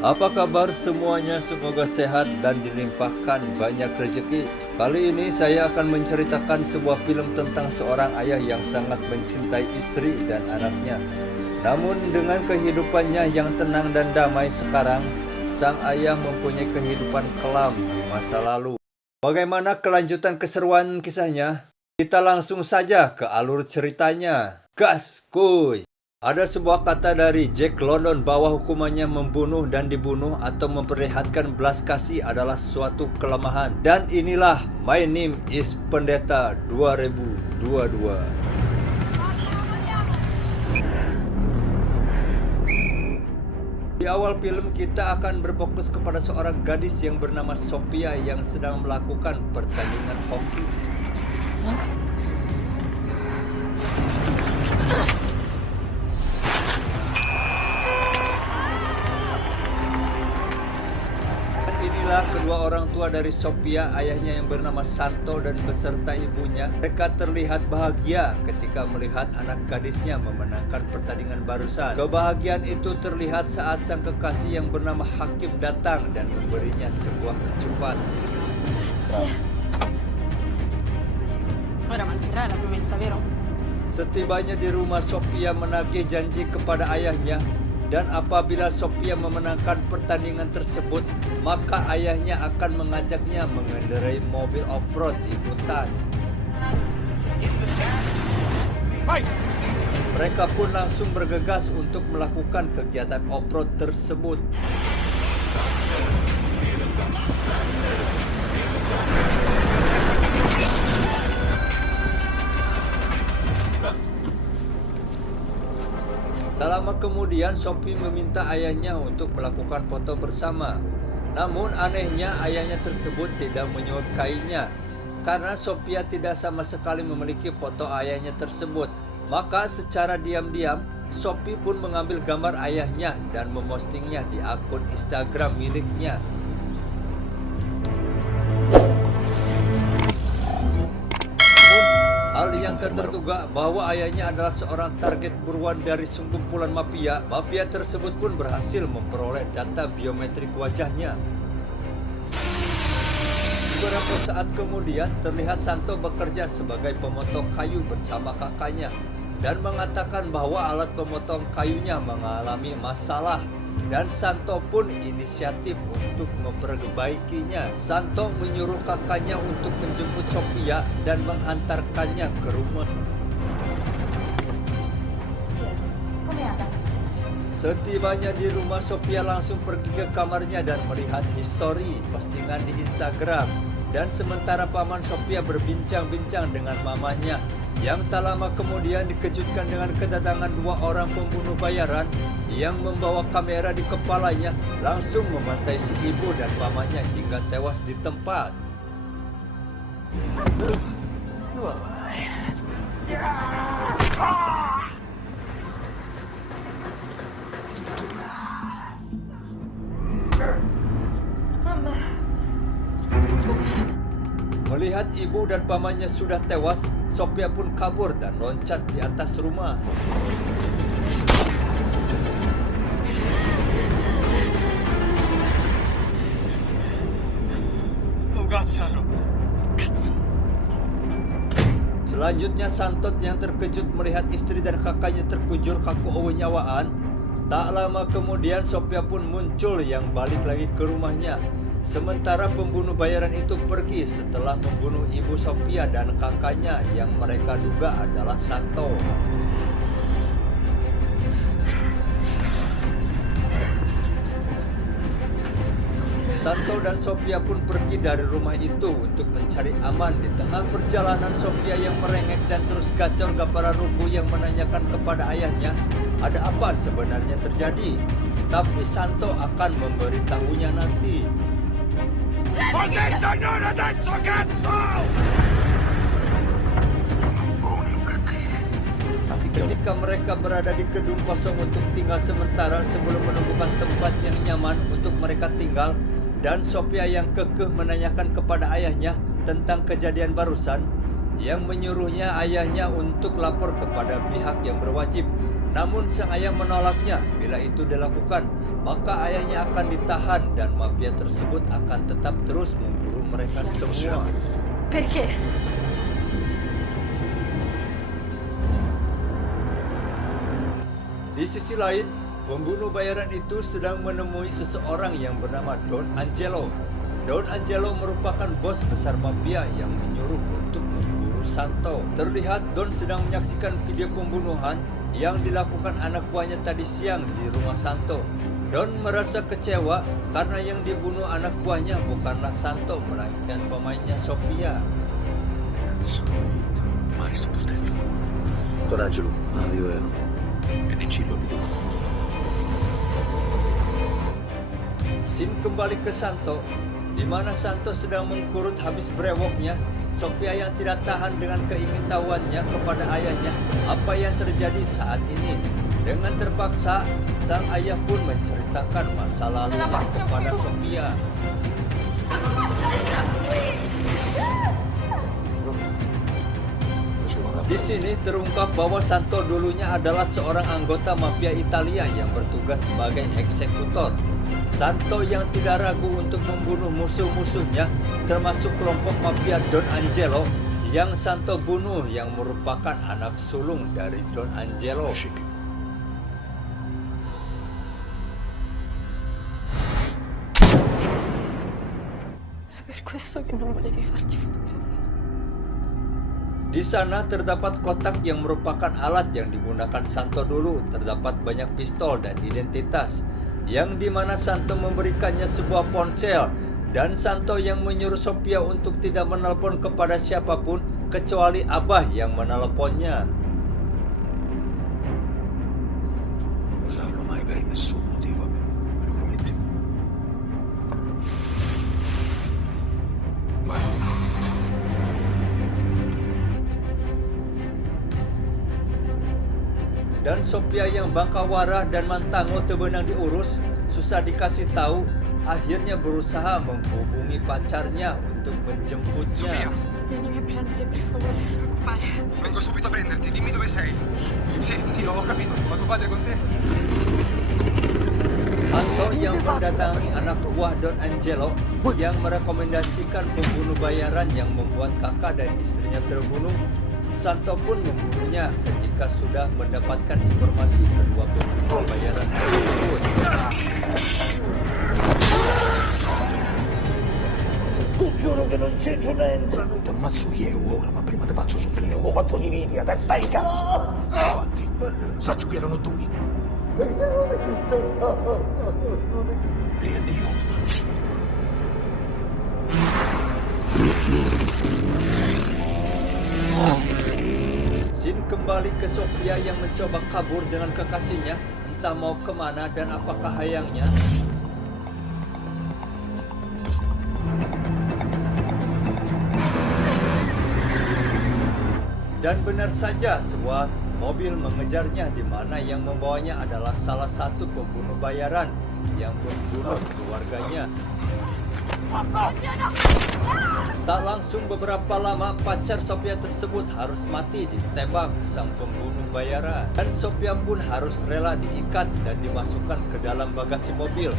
Apa kabar semuanya? Semoga sehat dan dilimpahkan banyak rezeki. Kali ini saya akan menceritakan sebuah film tentang seorang ayah yang sangat mencintai istri dan anaknya. Namun dengan kehidupannya yang tenang dan damai sekarang, sang ayah mempunyai kehidupan kelam di masa lalu. Bagaimana kelanjutan keseruan kisahnya? Kita langsung saja ke alur ceritanya. Gas, kuy! Ada sebuah kata dari Jack London bahwa hukumannya membunuh dan dibunuh atau memperlihatkan belas kasih adalah suatu kelemahan. Dan inilah My Name is Pendeta 2022. Di awal film kita akan berfokus kepada seorang gadis yang bernama Sophia yang sedang melakukan pertandingan hoki. Inilah kedua orang tua dari Sophia, ayahnya yang bernama Santo dan beserta ibunya. Mereka terlihat bahagia ketika melihat anak gadisnya memenangkan pertandingan barusan. Kebahagiaan itu terlihat saat sang kekasih yang bernama Hakim datang dan memberinya sebuah kecupan. Setibanya di rumah, Sophia menagih janji kepada ayahnya. Dan apabila Sophia memenangkan pertandingan tersebut, maka ayahnya akan mengajaknya mengendarai mobil off-road di hutan. Mereka pun langsung bergegas untuk melakukan kegiatan off-road tersebut. Tak lama kemudian, Sophie meminta ayahnya untuk melakukan foto bersama. Namun anehnya ayahnya tersebut tidak menyukainya karena Sophia tidak sama sekali memiliki foto ayahnya tersebut. Maka secara diam-diam Sophie pun mengambil gambar ayahnya dan memostingnya di akun Instagram miliknya. Hal yang tak terduga bahwa ayahnya adalah seorang target buruan dari sekumpulan mafia. Mafia tersebut pun berhasil memperoleh data biometrik wajahnya. Beberapa saat kemudian terlihat Santo bekerja sebagai pemotong kayu bersama kakaknya dan mengatakan bahwa alat pemotong kayunya mengalami masalah. Dan Santo pun inisiatif untuk memperbaikinya. Santo menyuruh kakaknya untuk menjemput Sophia dan menghantarkannya ke rumah. Setibanya di rumah, Sophia langsung pergi ke kamarnya dan melihat histori postingan di Instagram. Dan sementara paman Sophia berbincang-bincang dengan mamanya, yang tak lama kemudian dikejutkan dengan kedatangan dua orang pembunuh bayaran yang membawa kamera di kepalanya, langsung membantai si ibu dan pamannya hingga tewas di tempat. Melihat ibu dan pamannya sudah tewas, Sophia pun kabur dan loncat di atas rumah. Selanjutnya Santot yang terkejut melihat istri dan kakaknya terkujur kaku nyawaan. Tak lama kemudian Sophia pun muncul yang balik lagi ke rumahnya. Sementara pembunuh bayaran itu pergi setelah membunuh ibu Sophia dan kakaknya yang mereka duga adalah Santo. Santo dan Sophia pun pergi dari rumah itu untuk mencari aman. Di tengah perjalanan, Sophia yang merengek dan terus gacor para rubuh yang menanyakan kepada ayahnya ada apa sebenarnya terjadi. Tapi Santo akan memberitahunya nanti. Ketika mereka berada di gedung kosong untuk tinggal sementara sebelum menemukan tempat yang nyaman untuk mereka tinggal, dan Sophia yang kekeh menanyakan kepada ayahnya tentang kejadian barusan, yang menyuruhnya ayahnya untuk lapor kepada pihak yang berwajib. Namun sang ayah menolaknya. Bila itu dilakukan, maka ayahnya akan ditahan dan mafia tersebut akan tetap terus memburu mereka semua. Perché? Di sisi lain, pembunuh bayaran itu sedang menemui seseorang yang bernama Don Angelo. Don Angelo merupakan bos besar mafia yang menyuruh untuk memburu Santo. Terlihat Don sedang menyaksikan video pembunuhan yang dilakukan anak buahnya tadi siang di rumah Santo. Don merasa kecewa karena yang dibunuh anak buahnya bukanlah Santo, melainkan pemainnya Sophia. Don Angelo, io Scene kembali ke Santo, di mana Santo sedang mengkurut habis brewoknya. Sophia yang tidak tahan dengan keingintahuannya kepada ayahnya apa yang terjadi saat ini. Dengan terpaksa, sang ayah pun menceritakan masa lalunya kepada Sophia. Di sini terungkap bahwa Santo dulunya adalah seorang anggota mafia Italia yang bertugas sebagai eksekutor. Santo yang tidak ragu untuk membunuh musuh-musuhnya, termasuk kelompok mafia Don Angelo yang Santo bunuh, yang merupakan anak sulung dari Don Angelo. Per questo che non volevi farci fotografare. Di sana terdapat kotak yang merupakan alat yang digunakan Santo dulu. Terdapat banyak pistol dan identitas, yang dimana Santo memberikannya sebuah ponsel, dan Santo yang menyuruh Sophia untuk tidak menelpon kepada siapapun kecuali Abah yang menelponnya. Dan Sophia yang bangkawara dan mantango tebenang diurus, susah dikasih tahu, akhirnya berusaha menghubungi pacarnya untuk menjemputnya. Vieni a prendere, per favore. Vengo subito a prenderti, dimmi dove sei. Sì, ho capito, ma tuo padre con te? Santo yang mendatangi anak buah Don Angelo yang merekomendasikan pembunuh bayaran yang membuat kakak dan istrinya terbunuh. Santo pun membunuhnya ketika sudah mendapatkan informasi kedua pembunuh bayaran tersebut. Ti giuro che non c'entro niente. Ti ammazzo io ora, ma prima ti faccio soffrire. Oh, quanto ti vedi, adesso stai cazzo. Avanti, saggio che erano due. Pria Dio. Scene kembali ke Sophia yang mencoba kabur dengan kekasihnya, entah mau kemana dan apakah hayangnya. Dan benar saja, sebuah mobil mengejarnya, di mana yang membawanya adalah salah satu pembunuh bayaran yang membunuh keluarganya. Tak langsung beberapa lama, pacar Sophia tersebut harus mati ditembak sang pembunuh bayaran. Dan Sophia pun harus rela diikat dan dimasukkan ke dalam bagasi mobil.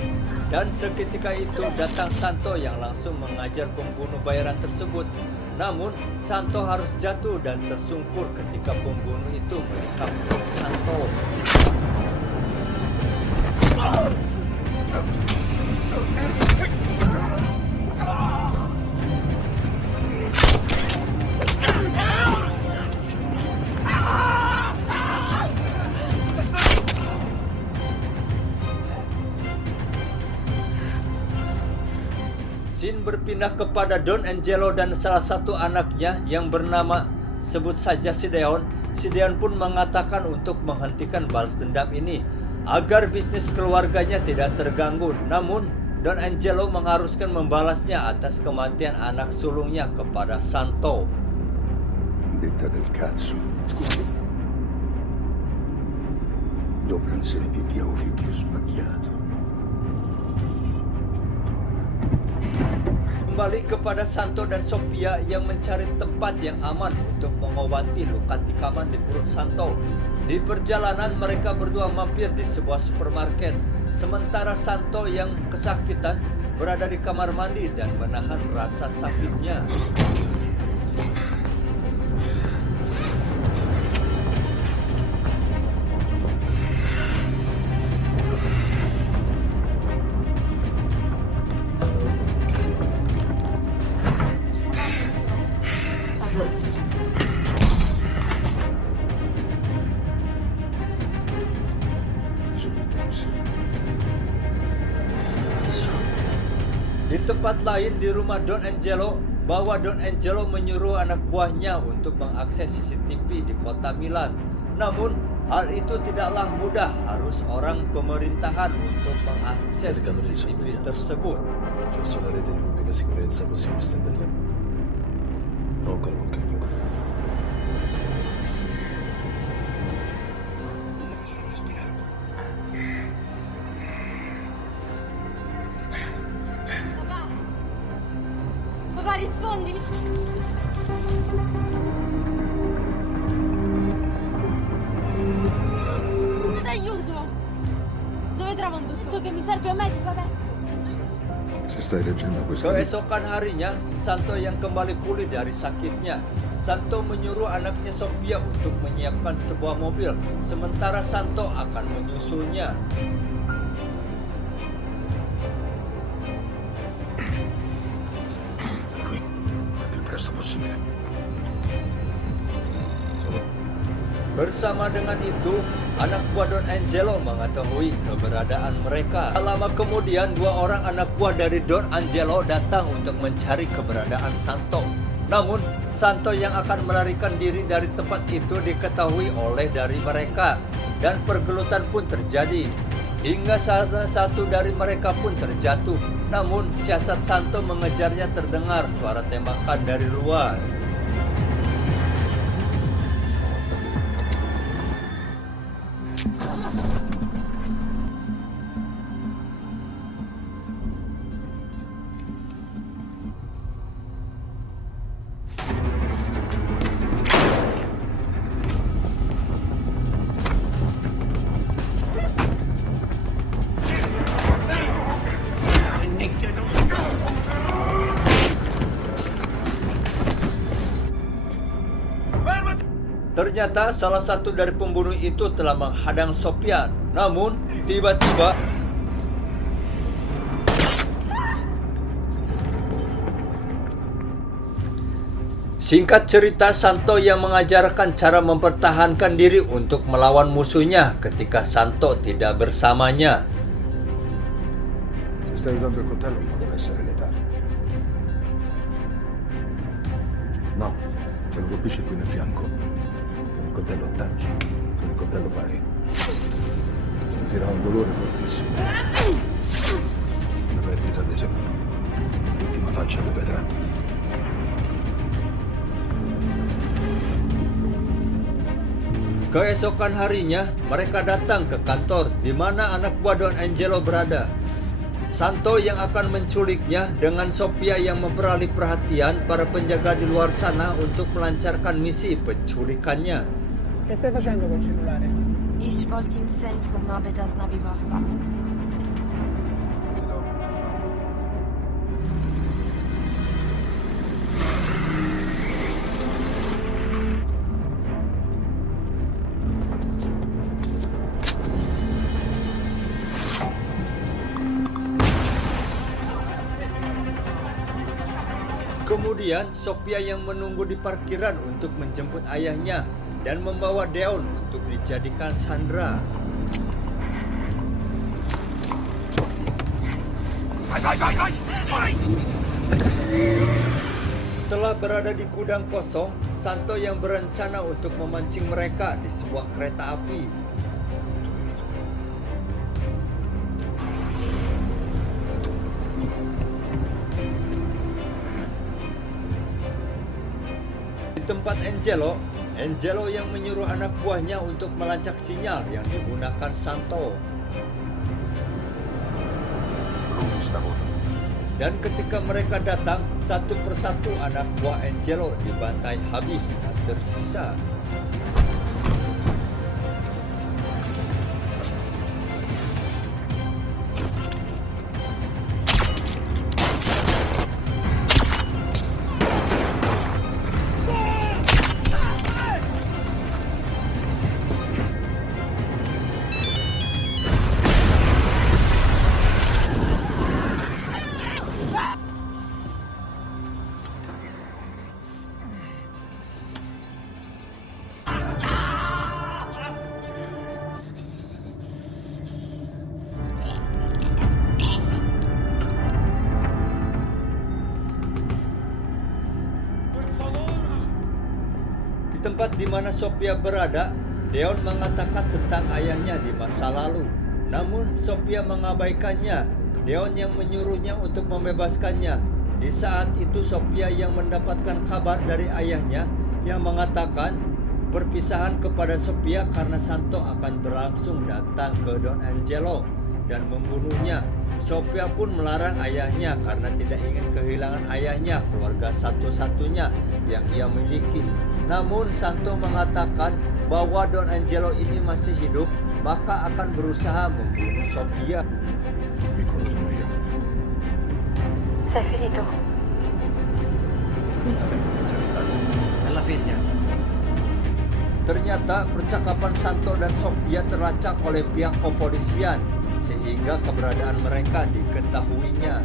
Dan seketika itu datang Santo yang langsung mengajar pembunuh bayaran tersebut. Namun, Santo harus jatuh dan tersungkur ketika pembunuh itu menikam perut Santo. Scene berpindah kepada Don Angelo dan salah satu anaknya yang bernama, sebut saja Sideon. Sideon pun mengatakan untuk menghentikan balas dendam ini agar bisnis keluarganya tidak terganggu. Namun Don Angelo mengharuskan membalasnya atas kematian anak sulungnya kepada Santo. Detta del cazzo. Scusi. Dopo non se ne più sbagliato. kembali kepada Santo dan Sophia yang mencari tempat yang aman untuk mengobati luka tikaman di perut Santo. Di perjalanan mereka berdua mampir di sebuah supermarket, sementara Santo yang kesakitan berada di kamar mandi dan menahan rasa sakitnya. Di tempat lain di rumah Don Angelo, bahwa Don Angelo menyuruh anak buahnya untuk mengakses CCTV di kota Milan. Namun, hal itu tidaklah mudah, harus orang pemerintahan untuk mengakses CCTV tersebut. Verso la rete di pubblica sicurezza possiamo estenderla. Non con un cambio. Papà, rispondimi. Ti aiuto. Dove trovo un tutto che mi serve un medico adesso? Se stai leggendo questo Keesokan harinya, Santo yang kembali pulih dari sakitnya. Santo menyuruh anaknya Sophia untuk menyiapkan sebuah mobil, sementara Santo akan menyusulnya. qui, il più presto possibile. Bersama dengan itu, anak buah Don Angelo mengetahui keberadaan mereka. Tak lama kemudian, dua orang anak buah dari Don Angelo datang untuk mencari keberadaan Santo. Namun, Santo yang akan melarikan diri dari tempat itu diketahui oleh dari mereka, dan pergelutan pun terjadi. Hingga salah satu dari mereka pun terjatuh. Namun, siasat Santo mengejarnya terdengar suara tembakan dari luar. Ternyata salah satu dari pembunuh itu telah menghadang Sophia. Namun, tiba-tiba singkat cerita, Santo yang mengajarkan cara mempertahankan diri untuk melawan musuhnya ketika Santo tidak bersamanya. Se stai usando il coltello non deve essere letale. No, se lo colpisci qui nel fianco. Con il coltello attacchi, con il coltello pari. Sentirà un dolore fortissimo. Una perdita adesione. L'ultima faccia ripeterà. Keesokan harinya, mereka datang ke kantor di mana anak buah Don Angelo berada. Santo yang akan menculiknya dengan Sophia yang memperalih perhatian para penjaga di luar sana untuk melancarkan misi penculikannya. Che stai facendo col cellulare? Ich wollte ihn senden, aber das Navi war falsch. Kemudian Sophia yang menunggu di parkiran untuk menjemput ayahnya dan membawa Deon untuk dijadikan sandera. Setelah berada di gudang kosong, Santo yang berencana untuk memancing mereka di sebuah kereta api. Di tempat Angelo yang menyuruh anak buahnya untuk melacak sinyal yang digunakan Santo. Dan ketika mereka datang, satu persatu anak buah Angelo dibantai habis dan tersisa. Di tempat di mana Sophia berada, Deon mengatakan tentang ayahnya di masa lalu. Namun Sophia mengabaikannya. Deon yang menyuruhnya untuk membebaskannya. Di saat itu Sophia yang mendapatkan kabar dari ayahnya yang mengatakan perpisahan kepada Sophia karena Santo akan berlangsung datang ke Don Angelo dan membunuhnya. Sophia pun melarang ayahnya karena tidak ingin kehilangan ayahnya, keluarga satu-satunya yang ia miliki. Namun Santo mengatakan bahwa Don Angelo ini masih hidup, maka akan berusaha membunuh Sophia. Sei finito. Alla fine. Ternyata percakapan Santo dan Sophia terlacak oleh pihak kepolisian, sehingga keberadaan mereka diketahuinya.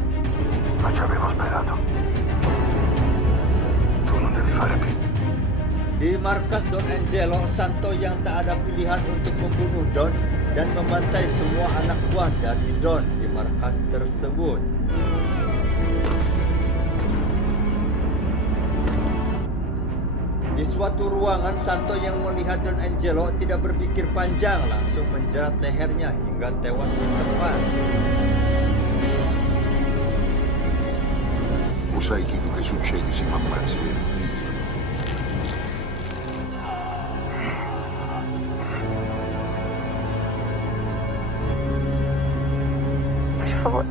Ma ci avevo sperato. Tu non devi fare più. Di markas Don Angelo, Santo yang tak ada pilihan untuk membunuh Don dan membantai semua anak buah dari Don di markas tersebut. Di suatu ruangan, Santo yang melihat Don Angelo tidak berpikir panjang, langsung menjerat lehernya hingga tewas di tempat. Lo sai Tito che succede se mi ammazzi? Per favore.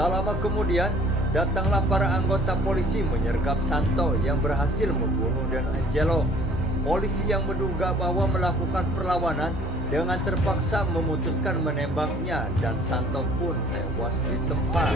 Tak lama kemudian, datanglah para anggota polisi menyergap Santo yang berhasil membunuh Don Angelo. Polisi yang menduga bahwa melakukan perlawanan dengan terpaksa memutuskan menembaknya dan Santo pun tewas di tempat.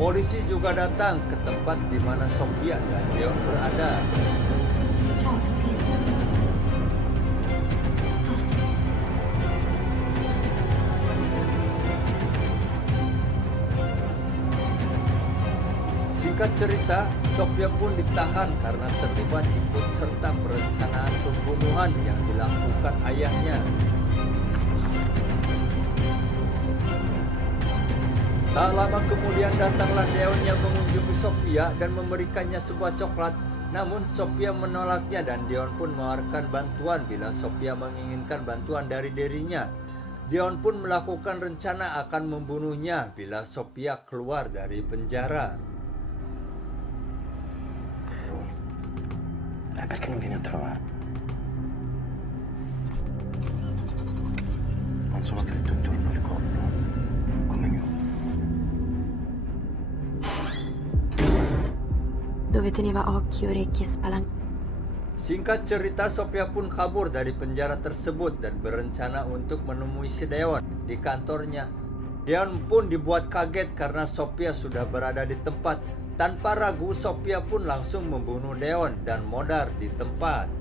Polisi juga datang ke tempat di mana Sophia dan Deon berada. Ciao, Singkat cerita, Sophia pun ditahan karena terlibat ikut serta perencanaan pembunuhan yang dilakukan ayahnya. Tak lama kemudian datanglah Deon yang mengunjungi Sophia dan memberikannya sebuah coklat. Namun Sophia menolaknya dan Deon pun menawarkan bantuan bila Sophia menginginkan bantuan dari dirinya. Deon pun melakukan rencana akan membunuhnya bila Sophia keluar dari penjara. Perché non vieni a trovare? Non sono dritto intorno al collo, come mio. Dove teneva occhi, orecchie e spalanche. Singkat cerita, Sophia pun kabur dari penjara tersebut dan berencana untuk menemui si Deon di kantornya. Deon pun dibuat kaget karena Sophia sudah berada di tempat. Tanpa ragu, Sophia pun langsung membunuh Deon dan modar di tempat.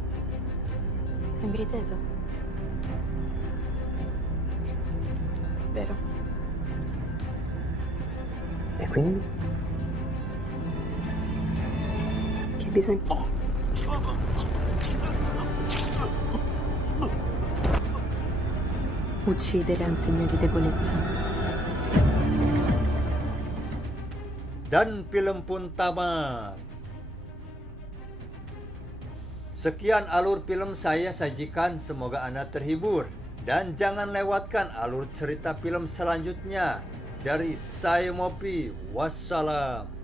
Sembri teso. Vero. E quindi? Che bisogna... Uccidere è un segno di debolezza. Dan film pun tamat. Sekian alur film saya sajikan, semoga Anda terhibur. Dan jangan lewatkan alur cerita film selanjutnya. Dari saya Mopi, wassalam.